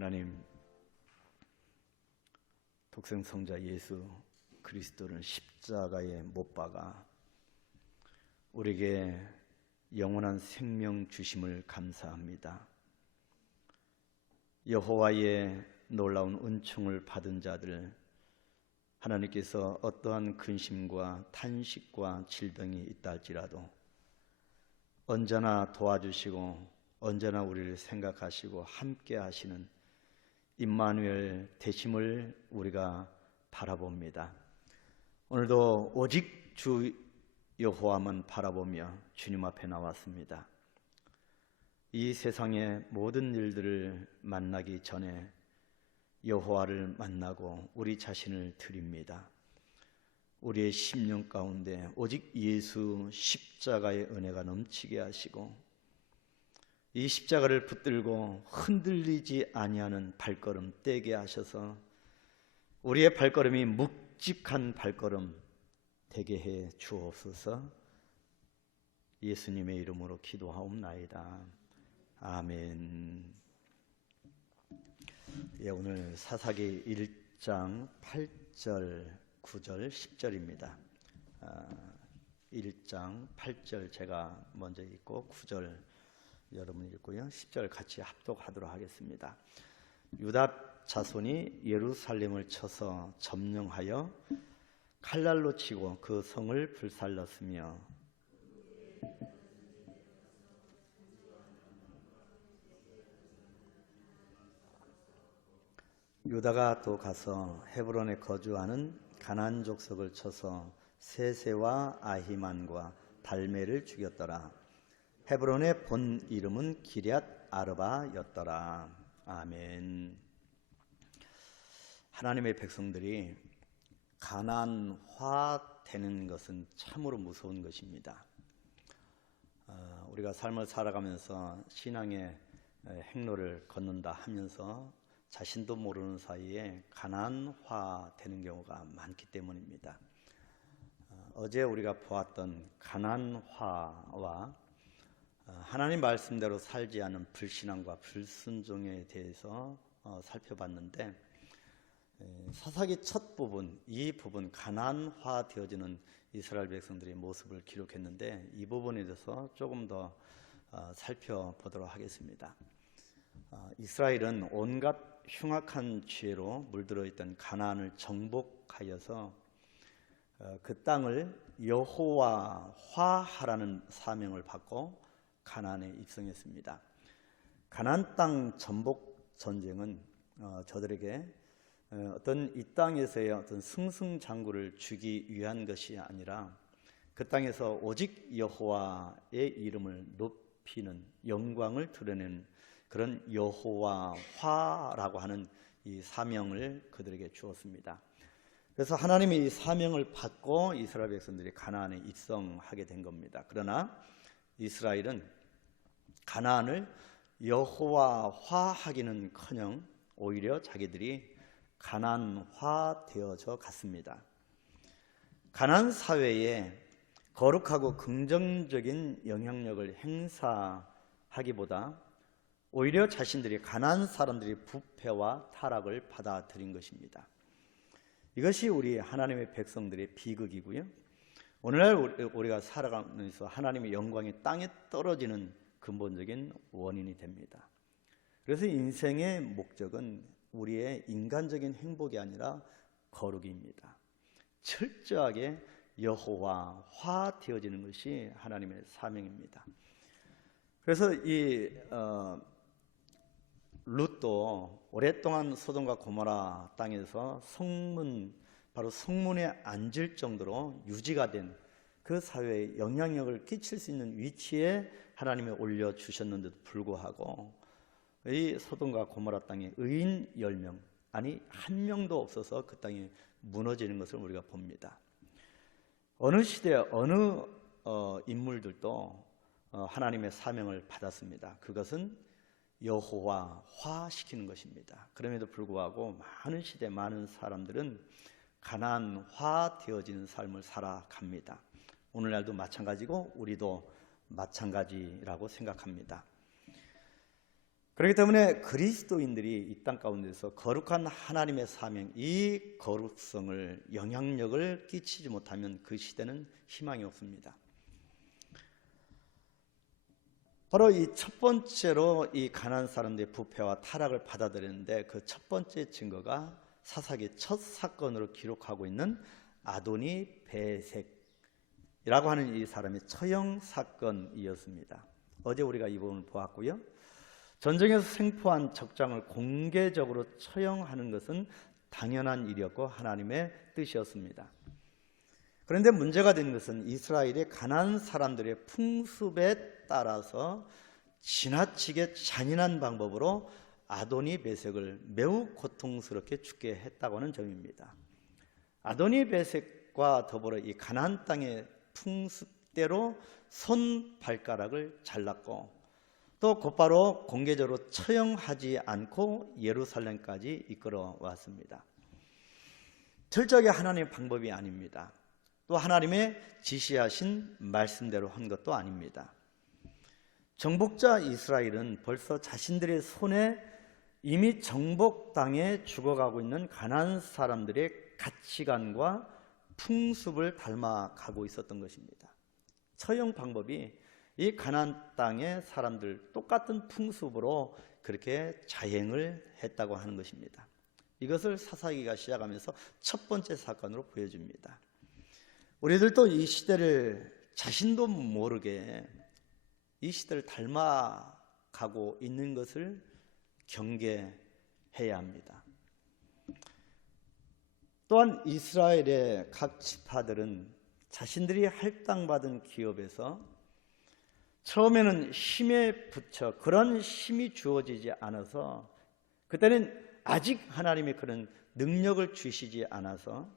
하나님, 독생성자 예수 그리스도를 십자가에 못 박아 우리에게 영원한 생명 주심을 감사합니다. 여호와의 놀라운 은총을 받은 자들, 하나님께서 어떠한 근심과 탄식과 질병이 있다 할지라도 언제나 도와주시고 언제나 우리를 생각하시고 함께 하시는 임마누엘 되심을 우리가 바라봅니다. 오늘도 오직 주 여호와만 바라보며 주님 앞에 나왔습니다. 이 세상의 모든 일들을 만나기 전에 여호와를 만나고 우리 자신을 드립니다. 우리의 심령 가운데 오직 예수 십자가의 은혜가 넘치게 하시고 이 십자가를 붙들고 흔들리지 아니하는 발걸음 떼게 하셔서 우리의 발걸음이 묵직한 발걸음 되게 해 주옵소서. 예수님의 이름으로 기도하옵나이다. 아멘. 오늘 사사기 1장 8절, 9절, 10절입니다. 1장 8절 제가 먼저 읽고 9절 여러분 읽고요. 10절 같이 합독하도록 하겠습니다. 유다 자손이 예루살렘을 쳐서 점령하여 칼날로 치고 그 성을 불살랐으며 유다가 또 가서 헤브론에 거주하는 가나안 족속을 쳐서 세세와 아히만과 달메를 죽였더라. 헤브론의 본 이름은 기럇 아르바였더라. 아멘. 하나님의 백성들이 가나안화되는 것은 참으로 무서운 것입니다. 우리가 삶을 살아가면서 신앙의 행로를 걷는다 하면서 자신도 모르는 사이에 가나안화되는 경우가 많기 때문입니다. 어제 우리가 보았던 가나안화와 하나님 말씀대로 살지 않은 불신앙과 불순종에 대해서 살펴봤는데, 사사기 첫 부분, 이 부분 가나안화 되어지는 이스라엘 백성들의 모습을 기록했는데, 이 부분에 대해서 조금 더 살펴보도록 하겠습니다. 이스라엘은 온갖 흉악한 죄로 물들어 있던 가나안을 정복하여서 그 땅을 여호와화하라는 사명을 받고 가나안에 입성했습니다. 가나안 땅 전복 전쟁은 저들에게 어떤 이 땅에서의 어떤 승승장구를 주기 위한 것이 아니라 그 땅에서 오직 여호와의 이름을 높이는, 영광을 드러내는 그런 여호와화라고 하는 이 사명을 그들에게 주었습니다. 그래서 하나님이 이 사명을 받고 이스라엘 백성들이 가나안에 입성하게 된 겁니다. 그러나 이스라엘은 가나안을 여호와화하기는커녕 오히려 자기들이 가나안화 되어져 갔습니다. 가나안 사회에 거룩하고 긍정적인 영향력을 행사하기보다 오히려 자신들이 가나안 사람들이 부패와 타락을 받아들인 것입니다. 이것이 우리 하나님의 백성들의 비극이고요. 오늘날 우리가 살아가면서 하나님의 영광이 땅에 떨어지는 근본적인 원인이 됩니다. 그래서 인생의 목적은 우리의 인간적인 행복이 아니라 거룩입니다. 철저하게 여호와화 되어지는 것이 하나님의 사명입니다. 그래서 이 룻도 오랫동안 소돔과 고모라 땅에서 바로 성문에 앉을 정도로 유지가 된 그 사회에 영향력을 끼칠 수 있는 위치에 하나님이 올려주셨는데도 불구하고 이 소돔과 고모라 땅에 의인 10명, 아니 한 명도 없어서 그 땅이 무너지는 것을 우리가 봅니다. 어느 시대 어느 인물들도 하나님의 사명을 받았습니다. 그것은 여호와화시키는 것입니다. 그럼에도 불구하고 많은 시대 많은 사람들은 가나안화 되어지는 삶을 살아갑니다. 오늘날도 마찬가지고 우리도 마찬가지라고 생각합니다. 그렇기 때문에 그리스도인들이 이 땅 가운데서 거룩한 하나님의 사명, 이 거룩성을, 영향력을 끼치지 못하면 그 시대는 희망이 없습니다. 바로 이 첫 번째로 이 가나안 사람들의 부패와 타락을 받아들였는데, 그 첫 번째 증거가 사사기 첫 사건으로 기록하고 있는 아도니 베섹이라고 하는 이 사람의 처형 사건이었습니다. 어제 우리가 이 부분을 보았고요. 전쟁에서 생포한 적장을 공개적으로 처형하는 것은 당연한 일이었고 하나님의 뜻이었습니다. 그런데 문제가 되는 것은 이스라엘의 가나안 사람들의 풍습에 따라서 지나치게 잔인한 방법으로 아도니 베섹을 매우 고통스럽게 죽게 했다고 하는 점입니다. 아도니 베섹과 더불어 이 가나안 땅의 풍습대로 손 발가락을 잘랐고, 또 곧바로 공개적으로 처형하지 않고 예루살렘까지 이끌어 왔습니다. 철저하게 하나님의 방법이 아닙니다. 또 하나님의 지시하신 말씀대로 한 것도 아닙니다. 정복자 이스라엘은 벌써 자신들의 손에 이미 정복당해 죽어가고 있는 가나안 사람들의 가치관과 풍습을 닮아가고 있었던 것입니다. 처형 방법이 이 가나안 땅의 사람들 똑같은 풍습으로 그렇게 자행을 했다고 하는 것입니다. 이것을 사사기가 시작하면서 첫 번째 사건으로 보여줍니다. 우리들도 이 시대를 자신도 모르게 이 시대를 닮아가고 있는 것을 경계해야 합니다. 또한 이스라엘의 각 지파들은 자신들이 할당받은 기업에서 처음에는 힘에 붙여 그런 힘이 주어지지 않아서, 그때는 아직 하나님의 그런 능력을 주시지 않아서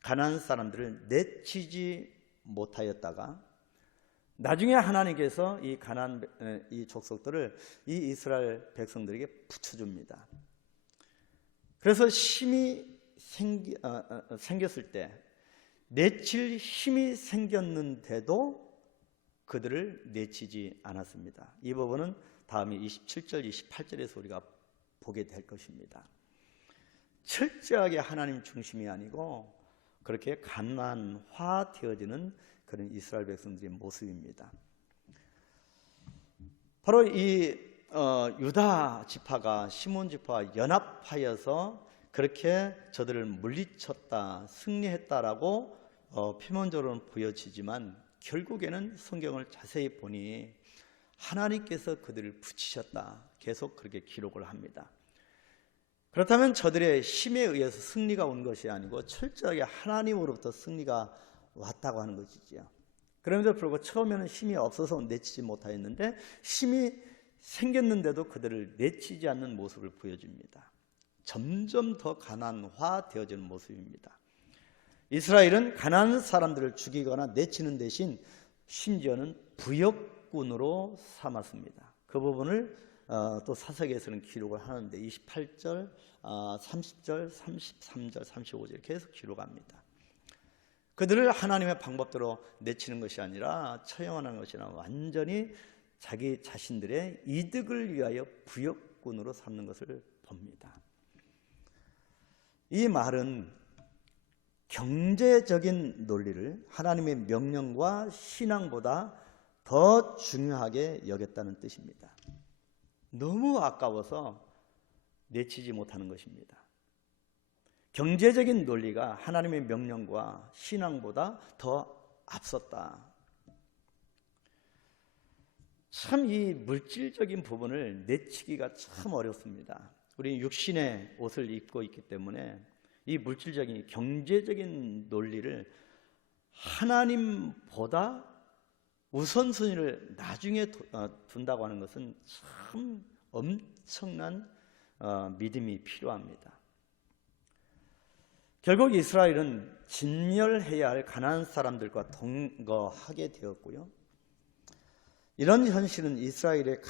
가나안 사람들을 내치지 못하였다가, 나중에 하나님께서 이 가나안 이 족속들을 이 이스라엘 백성들에게 붙여줍니다. 그래서 힘이 생겼을 때, 내칠 힘이 생겼는데도 그들을 내치지 않았습니다. 이 부분은 다음에 27절, 28절에서 우리가 보게 될 것입니다. 철저하게 하나님 중심이 아니고 그렇게 가난화되어지는 그런 이스라엘 백성들의 모습입니다. 바로 이 유다 지파가 시몬 지파와 연합하여서 그렇게 저들을 물리쳤다, 승리했다라고 표면적으로는 보여지지만, 결국에는 성경을 자세히 보니 하나님께서 그들을 붙이셨다, 계속 그렇게 기록을 합니다. 그렇다면 저들의 힘에 의해서 승리가 온 것이 아니고 철저하게 하나님으로부터 승리가 왔다고 하는 것이지요. 그럼에도 불구하고 처음에는 힘이 없어서 내치지 못하였는데, 힘이 생겼는데도 그들을 내치지 않는 모습을 보여줍니다. 점점 더 가난화되어지는 모습입니다. 이스라엘은 가나안 사람들을 죽이거나 내치는 대신 심지어는 부역군으로 삼았습니다. 그 부분을 또 사사기에서는 기록을 하는데 28절, 30절, 33절, 35절 계속 기록합니다. 그들을 하나님의 방법대로 내치는 것이 아니라 처형하는 것이 아니라 완전히 자기 자신들의 이득을 위하여 부역군으로 삼는 것을 봅니다. 이 말은 경제적인 논리를 하나님의 명령과 신앙보다 더 중요하게 여겼다는 뜻입니다. 너무 아까워서 내치지 못하는 것입니다. 경제적인 논리가 하나님의 명령과 신앙보다 더 앞섰다. 참 이 물질적인 부분을 내치기가 참 어렵습니다. 우리 육신의 옷을 입고 있기 때문에 이 물질적인 경제적인 논리를 하나님보다 우선순위를 나중에 둔다고 하는 것은 참 엄청난 믿음이 필요합니다. 결국 이스라엘은 진멸해야 할 가나안 사람들과 동거하게 되었고요. 이런 현실은 이스라엘의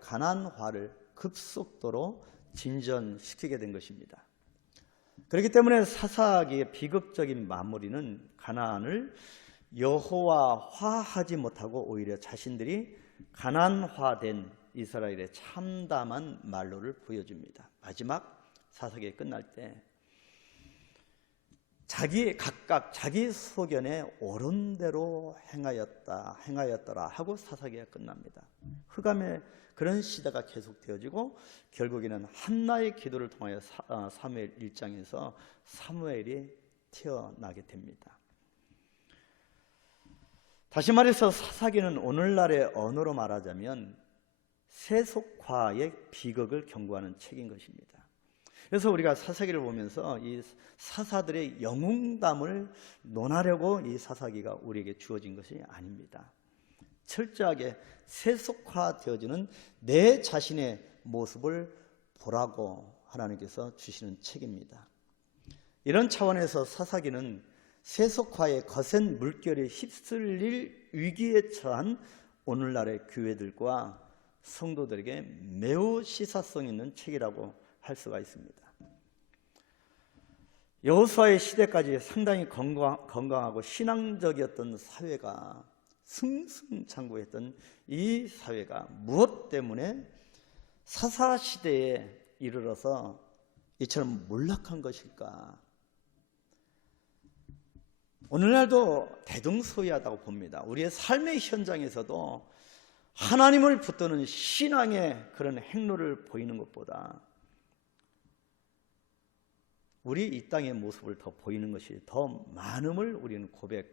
가난화를 급속도로 진전시키게 된 것입니다. 그렇기 때문에 사사기의 비극적인 마무리는 가나안을 여호와화하지 못하고 오히려 자신들이 가난화된 이스라엘의 참담한 말로를 보여줍니다. 마지막 사사기에 끝날 때 각각 자기 소견에 옳은 대로 행하였더라 하고 사사기가 끝납니다. 흑암의 그런 시대가 계속되어지고 결국에는 한나의 기도를 통하여 사무엘 1장에서 사무엘이 태어나게 됩니다. 다시 말해서 사사기는 오늘날의 언어로 말하자면 세속화의 비극을 경고하는 책인 것입니다. 그래서 우리가 사사기를 보면서 이 사사들의 영웅담을 논하려고 이 사사기가 우리에게 주어진 것이 아닙니다. 철저하게 세속화되어지는 내 자신의 모습을 보라고 하나님께서 주시는 책입니다. 이런 차원에서 사사기는 세속화의 거센 물결에 휩쓸릴 위기에 처한 오늘날의 교회들과 성도들에게 매우 시사성 있는 책이라고 할 수가 있습니다. 여호수아의 시대까지 상당히 건강하고 신앙적이었던 사회가 승승장구했던 이 사회가 무엇 때문에 사사시대에 이르러서 이처럼 몰락한 것일까? 오늘날도 대등소이하다고 봅니다. 우리의 삶의 현장에서도 하나님을 붙드는 신앙의 그런 행로를 보이는 것보다 우리 이 땅의 모습을 더 보이는 것이 더 많음을 우리는 고백할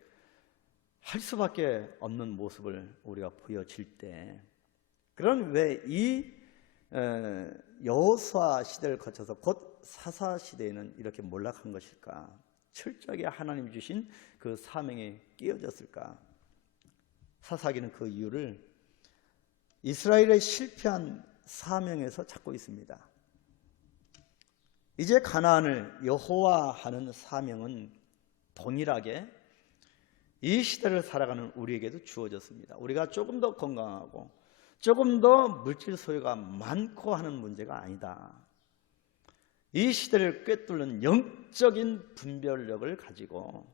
수밖에 없는 모습을 우리가 보여질 때, 그럼 왜 이 여호수아 시대를 거쳐서 곧 사사 시대에는 이렇게 몰락한 것일까? 철저하게 하나님 주신 그 사명에 끼어졌을까? 사사기는 그 이유를 이스라엘의 실패한 사명에서 찾고 있습니다. 이제 가나안을 여호와하는 사명은 동일하게 이 시대를 살아가는 우리에게도 주어졌습니다. 우리가 조금 더 건강하고 조금 더 물질 소유가 많고 하는 문제가 아니다. 이 시대를 꿰뚫는 영적인 분별력을 가지고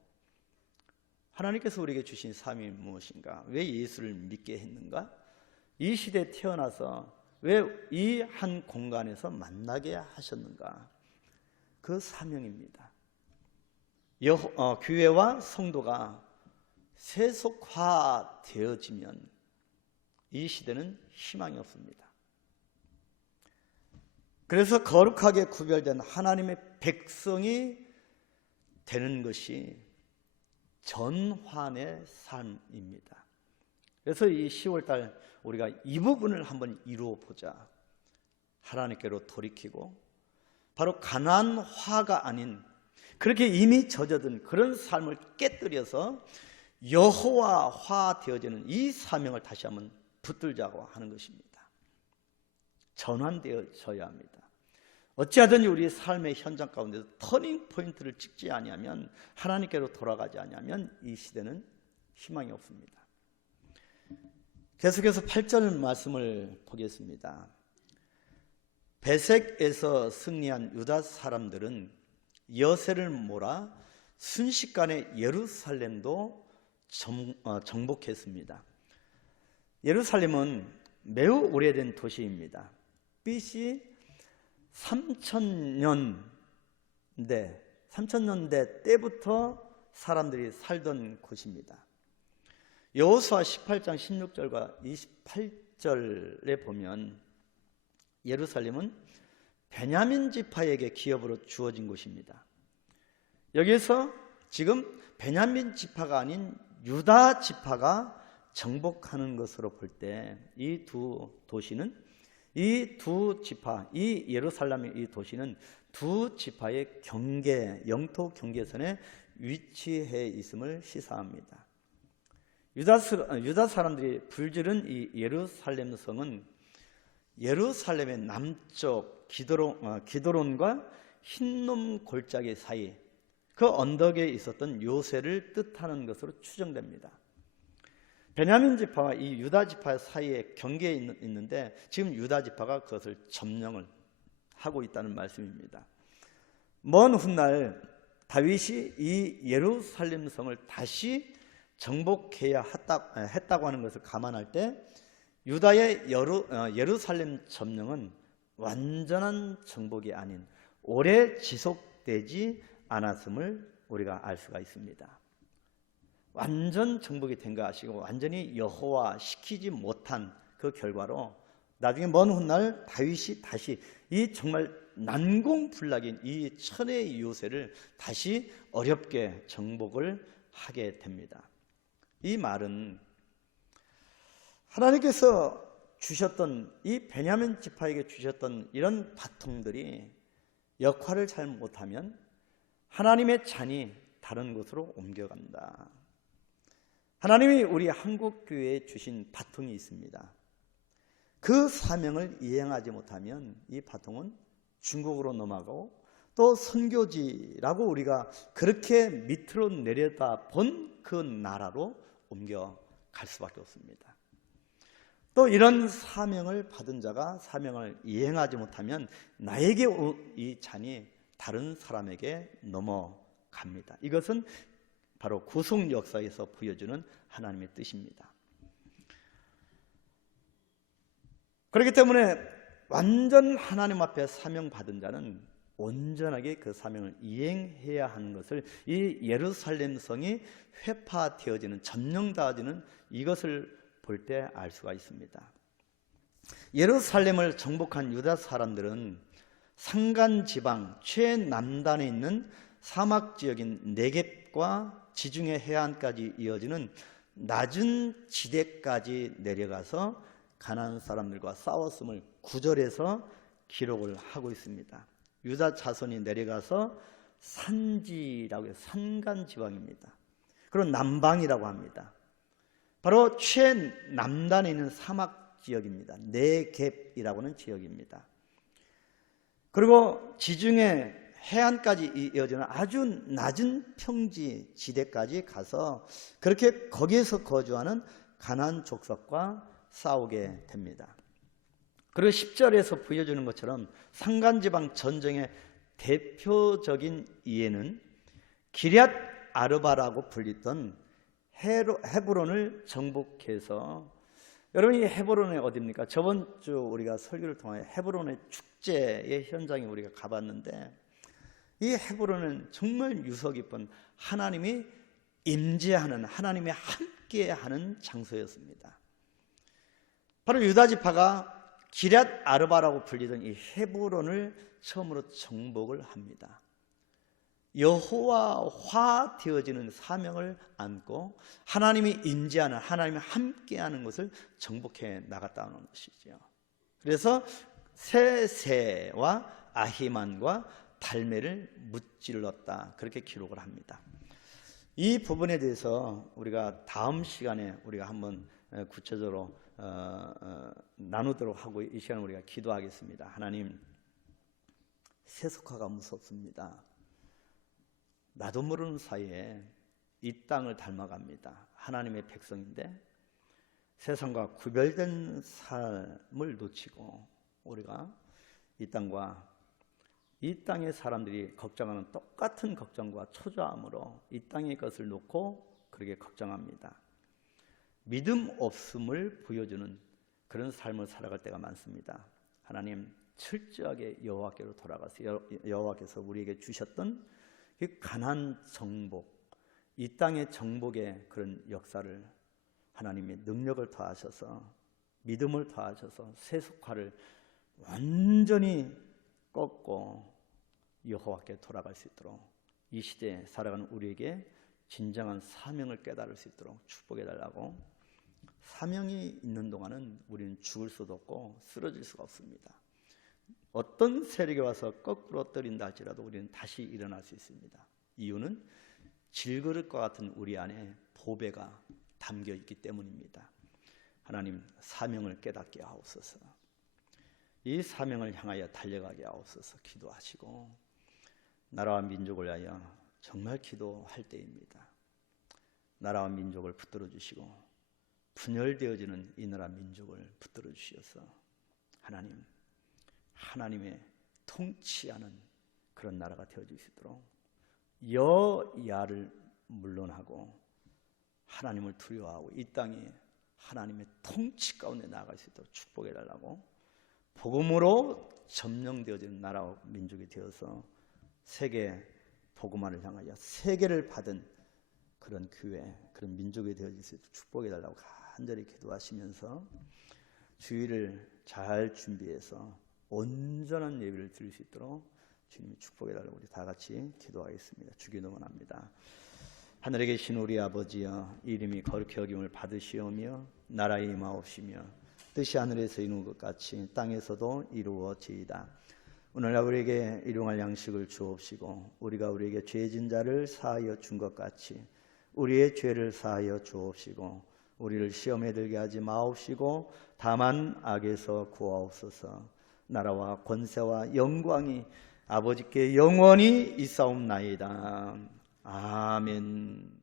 하나님께서 우리에게 주신 사명이 무엇인가? 왜 예수를 믿게 했는가? 이 시대에 태어나서 왜 이 한 공간에서 만나게 하셨는가? 그 사명입니다. 교회와 성도가 세속화되어지면 이 시대는 희망이 없습니다. 그래서 거룩하게 구별된 하나님의 백성이 되는 것이 전환의 삶입니다. 그래서 이 10월달 우리가 이 부분을 한번 이루어 보자. 하나님께로 돌이키고 바로 가난화가 아닌 그렇게 이미 젖어든 그런 삶을 깨뜨려서 여호와화 되어지는 이 사명을 다시 한번 붙들자고 하는 것입니다. 전환되어져야 합니다. 어찌하든지 우리 삶의 현장 가운데서 터닝 포인트를 찍지 아니하면, 하나님께로 돌아가지 아니하면 이 시대는 희망이 없습니다. 계속해서 8절 말씀을 보겠습니다. 베색에서 승리한 유다 사람들은 여세를 몰아 순식간에 예루살렘도 정복했습니다. 예루살렘은 매우 오래된 도시입니다. BC 3000년대 때부터 사람들이 살던 곳입니다. 여호수아 18장 16절과 28절에 보면 예루살렘은 베냐민 지파에게 기업으로 주어진 곳입니다. 여기에서 지금 베냐민 지파가 아닌 유다 지파가 정복하는 것으로 볼 때 이 두 도시는, 이 두 지파, 이 예루살렘의 이 도시는 두 지파의 영토 경계선에 위치해 있음을 시사합니다. 유다 사람들이 불지른 이 예루살렘 성은 예루살렘의 남쪽 기드론과 흰놈 골짜기 사이 그 언덕에 있었던 요새를 뜻하는 것으로 추정됩니다. 베냐민 지파와 이 유다 지파 사이에 경계에 있는데 지금 유다 지파가 그것을 점령을 하고 있다는 말씀입니다. 먼 훗날 다윗이 이 예루살렘 성을 다시 정복해야 했다고 하는 것을 감안할 때 유다의 예루살렘 점령은 완전한 정복이 아닌 오래 지속되지 않았음을 우리가 알 수가 있습니다. 완전 정복이 된 거 아시고 완전히 여호와 시키지 못한 그 결과로 나중에 먼 훗날 다윗이 다시 이 정말 난공불락인 이 천의 요새를 다시 어렵게 정복을 하게 됩니다. 이 말은 하나님께서 주셨던 이 베냐민 지파에게 주셨던 이런 바통들이 역할을 잘 못하면 하나님의 잔이 다른 곳으로 옮겨간다. 하나님이 우리 한국교회에 주신 바통이 있습니다. 그 사명을 이행하지 못하면 이 바통은 중국으로 넘어가고 또 선교지라고 우리가 그렇게 밑으로 내려다 본 그 나라로 옮겨갈 수밖에 없습니다. 또 이런 사명을 받은 자가 사명을 이행하지 못하면 나에게 이 잔이 다른 사람에게 넘어갑니다. 이것은 바로 구속 역사에서 보여주는 하나님의 뜻입니다. 그렇기 때문에 완전 하나님 앞에 사명 받은 자는 온전하게 그 사명을 이행해야 하는 것을 이 예루살렘 성이 회파되어지는, 점령되어지는 이것을 볼 때 알 수가 있습니다. 예루살렘을 정복한 유다 사람들은 산간 지방 최남단에 있는 사막 지역인 네겝과 지중해 해안까지 이어지는 낮은 지대까지 내려가서 가나안 사람들과 싸웠음을 9절에서 기록을 하고 있습니다. 유다 자손이 내려가서 산지라고 해요. 산간 지방입니다. 그리고 남방이라고 합니다. 바로 최남단에 있는 사막 지역입니다. 네겝이라고 하는 지역입니다. 그리고 지중해 해안까지 이어지는 아주 낮은 평지 지대까지 가서 그렇게 거기에서 거주하는 가나안 족속과 싸우게 됩니다. 그리고 10절에서 보여주는 것처럼 산간지방 전쟁의 대표적인 예는 기럇 아르바라고 불리던 헤브론을 정복해서, 여러분 이 헤브론이 어디입니까? 저번 주 우리가 설교를 통해 헤브론의 축제의 현장에 우리가 가봤는데 이 헤브론은 정말 유서 깊은 하나님이 임재하는, 하나님이 함께하는 장소였습니다. 바로 유다 지파가 기럇 아르바라고 불리던 이 헤브론을 처음으로 정복을 합니다. 여호와화 되어지는 사명을 안고 하나님이 임재하는, 하나님이 함께하는 것을 정복해 나갔다는 것이죠. 그래서 세세와 아히만과 달메를 무찔렀다, 그렇게 기록을 합니다. 이 부분에 대해서 우리가 다음 시간에 우리가 한번 구체적으로 나누도록 하고 이 시간에 우리가 기도하겠습니다. 하나님, 세속화가 무섭습니다. 나도 모르는 사이에 이 땅을 닮아갑니다. 하나님의 백성인데 세상과 구별된 삶을 놓치고 우리가 이 땅과 이 땅의 사람들이 걱정하는 똑같은 걱정과 초조함으로 이 땅의 것을 놓고 그렇게 걱정합니다. 믿음 없음을 보여주는 그런 삶을 살아갈 때가 많습니다. 하나님, 철저하게 여호와께로 돌아가서 여호와께서 우리에게 주셨던 그 가나안 정복, 이 땅의 정복의 그런 역사를 하나님의 능력을 더하셔서, 믿음을 더하셔서 세속화를 완전히 꺾고 여호와께 돌아갈 수 있도록 이 시대에 살아가는 우리에게 진정한 사명을 깨달을 수 있도록 축복해 달라고. 사명이 있는 동안은 우리는 죽을 수도 없고 쓰러질 수가 없습니다. 어떤 세력이 와서 거꾸로 떨린다 할지라도 우리는 다시 일어날 수 있습니다. 이유는 질그릇과 같은 우리 안에 보배가 담겨 있기 때문입니다. 하나님, 사명을 깨닫게 하옵소서. 이 사명을 향하여 달려가게 하옵소서. 기도하시고 나라와 민족을 위하여 정말 기도할 때입니다. 나라와 민족을 붙들어 주시고 분열되어지는 이 나라 민족을 붙들어 주시어서 하나님, 하나님의 통치하는 그런 나라가 되어질 수 있도록 여야를 물론하고 하나님을 두려워하고 이 땅에 하나님의 통치 가운데 나아갈 수 있도록 축복해 달라고, 복음으로 점령되어지는 나라와 민족이 되어서 세계 복음화를 향하여 세계를 받은 그런 교회, 그런 민족이 되어질 수 있도록 축복해 달라고 간절히 기도하시면서 주일을 잘 준비해서 온전한 예배를 드릴 수 있도록 주님이 축복해 달라고 우리 다 같이 기도하겠습니다. 주기도문 합니다. 하늘에 계신 우리 아버지여, 이름이 거룩히 여김을 받으시오며 나라에 임하옵시며 뜻이 하늘에서 이루는 것 같이 땅에서도 이루어지이다. 오늘날 우리에게 일용할 양식을 주옵시고 우리가 우리에게 죄진 자를 사하여 준 것 같이 우리의 죄를 사하여 주옵시고 우리를 시험에 들게 하지 마옵시고 다만 악에서 구하옵소서. 나라와 권세와 영광이 아버지께 영원히 있사옵나이다. 아멘.